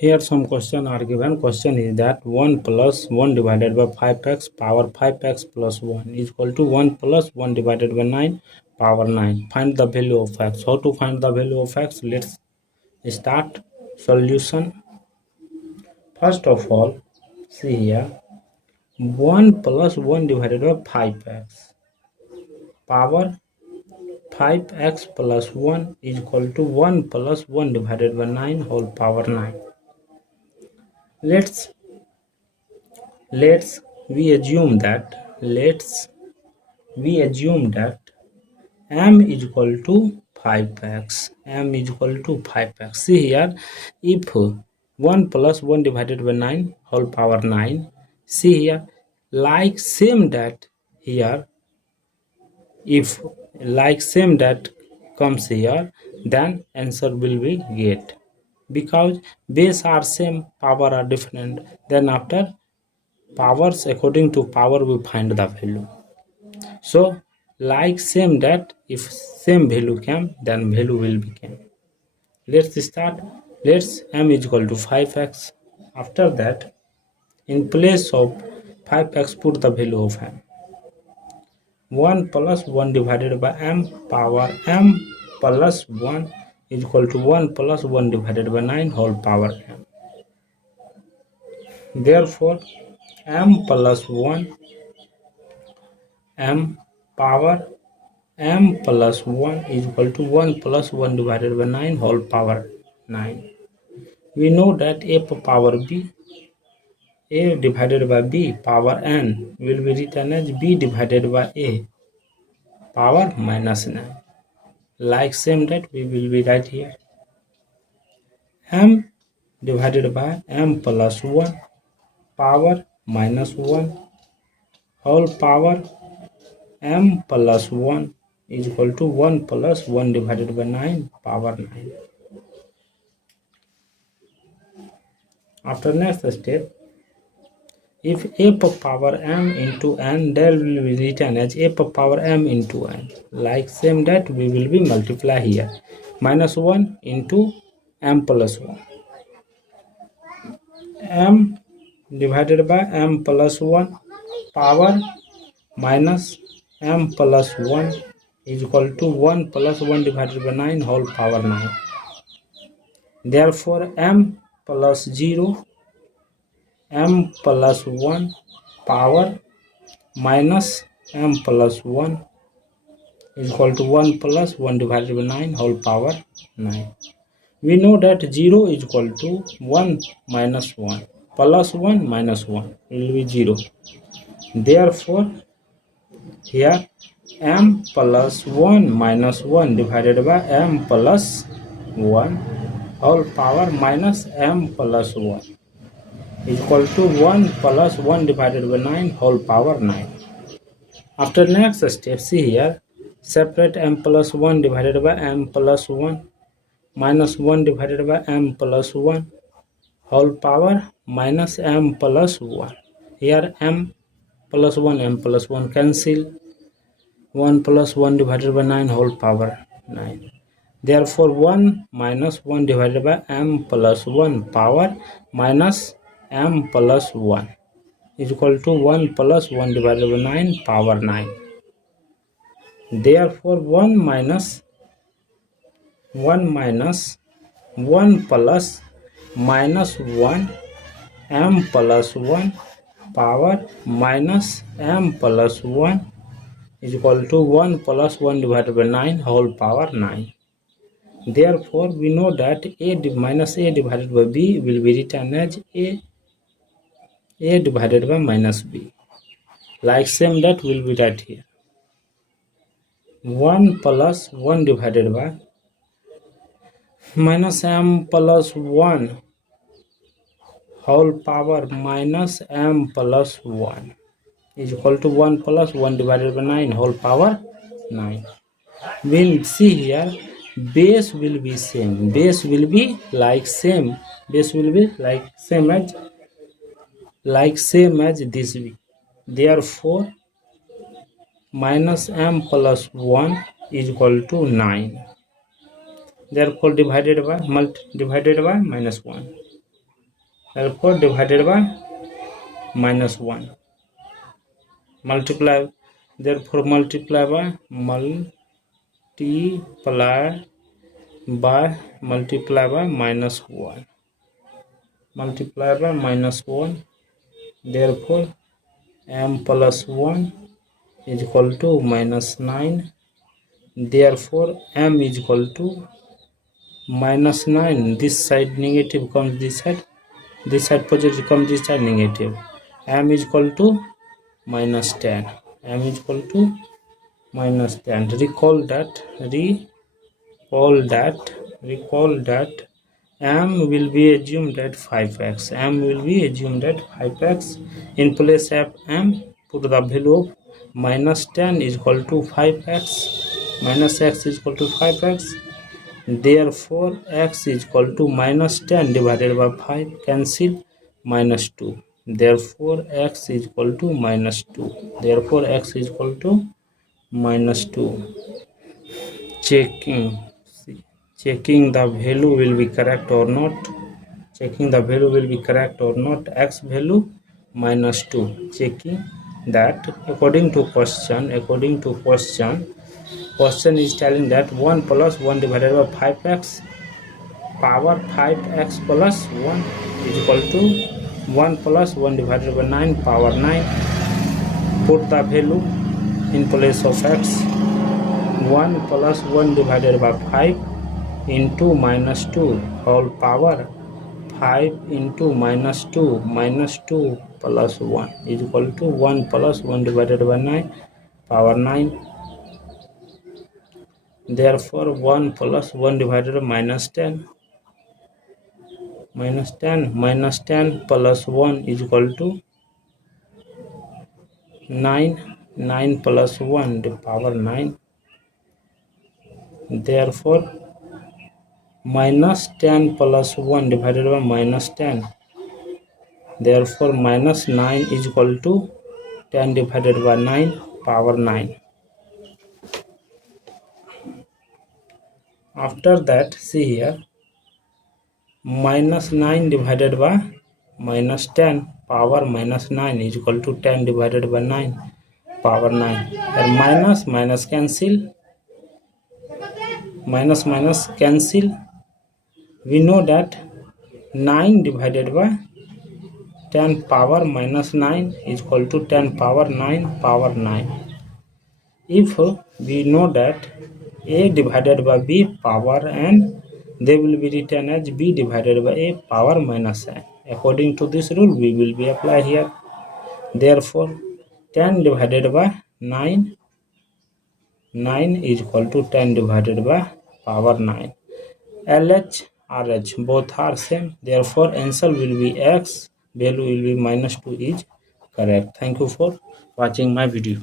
Here some question are given. Question is that 1 plus 1 divided by 5x power 5x plus 1 is equal to 1 plus 1 divided by 9 power 9. Find the value of x. How to find the value of x? Let's start solution. First of all, see here 1 plus 1 divided by 5x power 5x plus 1 is equal to 1 plus 1 divided by 9 whole power 9. Let's we assume that m is equal to 5x. m is equal to 5x. See here, if 1 plus 1 divided by 9 whole power 9, see here, like same that here, if like same that comes here, then answer will be get. Because base are same, power are different, then after powers, according to power we find the value. So like same that if same value came, then value will become. Let's start. Let's m is equal to 5x. After that, in place of 5x, put the value of m. 1 plus 1 divided by m power m plus 1 is equal to 1 plus 1 divided by 9 whole power m. Therefore, m plus 1 m power m plus 1 is equal to 1 plus 1 divided by 9 whole power 9. We know that a power b, a divided by b power n will be written as b divided by a power minus 9. Like same that we will be right here. M divided by m plus 1 power minus 1 whole power m plus 1 is equal to 1 plus 1 divided by 9 power 9. After next step, if a power m into n, that will be written as a power m into n. Like same that we will be multiply here. Minus 1 into m plus 1. M divided by m plus 1 power minus m plus 1 is equal to 1 plus 1 divided by 9 whole power 9. Therefore, m plus 0, m plus 1 power minus m plus 1 is equal to 1 plus 1 divided by 9 whole power 9. We know that 0 is equal to 1 minus 1 plus 1 minus 1 will be 0. Therefore, here m plus 1 minus 1 divided by m plus 1 whole power minus m plus 1 is equal to 1 plus 1 divided by 9 whole power 9. After next step, see here, separate m plus 1 divided by m plus 1 minus 1 divided by m plus 1 whole power minus m plus 1. Here m plus 1 cancel. 1 plus 1 divided by 9 whole power 9. Therefore, 1 minus 1 divided by m plus 1 power minus m plus 1 is equal to 1 plus 1 divided by 9 power 9. Therefore, 1 minus 1 plus minus 1 m plus 1 power minus m plus 1 is equal to 1 plus 1 divided by 9 whole power 9. Therefore, we know that a minus a divided by b will be written as a divided by minus b. Like same that will be right here. 1 plus 1 divided by minus m plus 1 whole power minus m plus 1 is equal to 1 plus 1 divided by 9 whole power 9. We'll see here, base will be same. Base will be like same. Base will be like same as this way. Therefore, minus m plus 1 is equal to 9. Therefore, divided by minus 1. therefore divided by -1. Multiply, therefore multiply by -1. Multiply by -1. Therefore m plus 1 is equal to -9. Therefore m is equal to -9. This side negative comes this side positive comes this side negative. M is equal to -10. M is equal to -10. Recall that m will be assumed at 5x. M will be assumed at 5x. In place of m, put the value of -10 is equal to 5x. Minus x is equal to 5x. Therefore x is equal to -10 divided by 5. Cancel -2. Therefore x is equal to -2. Therefore x is equal to -2. Checking the value will be correct or not. Checking the value will be correct or not. X value -2. Checking that according to question is telling that 1 plus 1 divided by 5x power 5x plus 1 is equal to 1 plus 1 divided by 9 power 9. Put the value in place of x. 1 plus 1 divided by 5 into -2 whole power 5 into -2 plus 1 is equal to 1 plus 1 divided by 9 power 9. Therefore 1 plus 1 divided by -10 plus 1 is equal to 9. 9 plus 1 the power 9. Therefore -10 plus 1 divided by -10. Therefore -9 is equal to 10 divided by 9 power 9. After that, see here, -9 divided by -10 power -9 is equal to 10 divided by 9 power 9. And minus cancel. Minus cancel. We know that 9 divided by 10 power -9 is equal to 10 power 9 power 9. If we know that a divided by b power n, they will be written as b divided by a power minus n. According to this rule, we will be apply here. Therefore 10 divided by 9 is equal to 10 divided by power 9. LH RH both are same. Therefore answer will be x, value will be -2 is correct. Thank you for watching my video.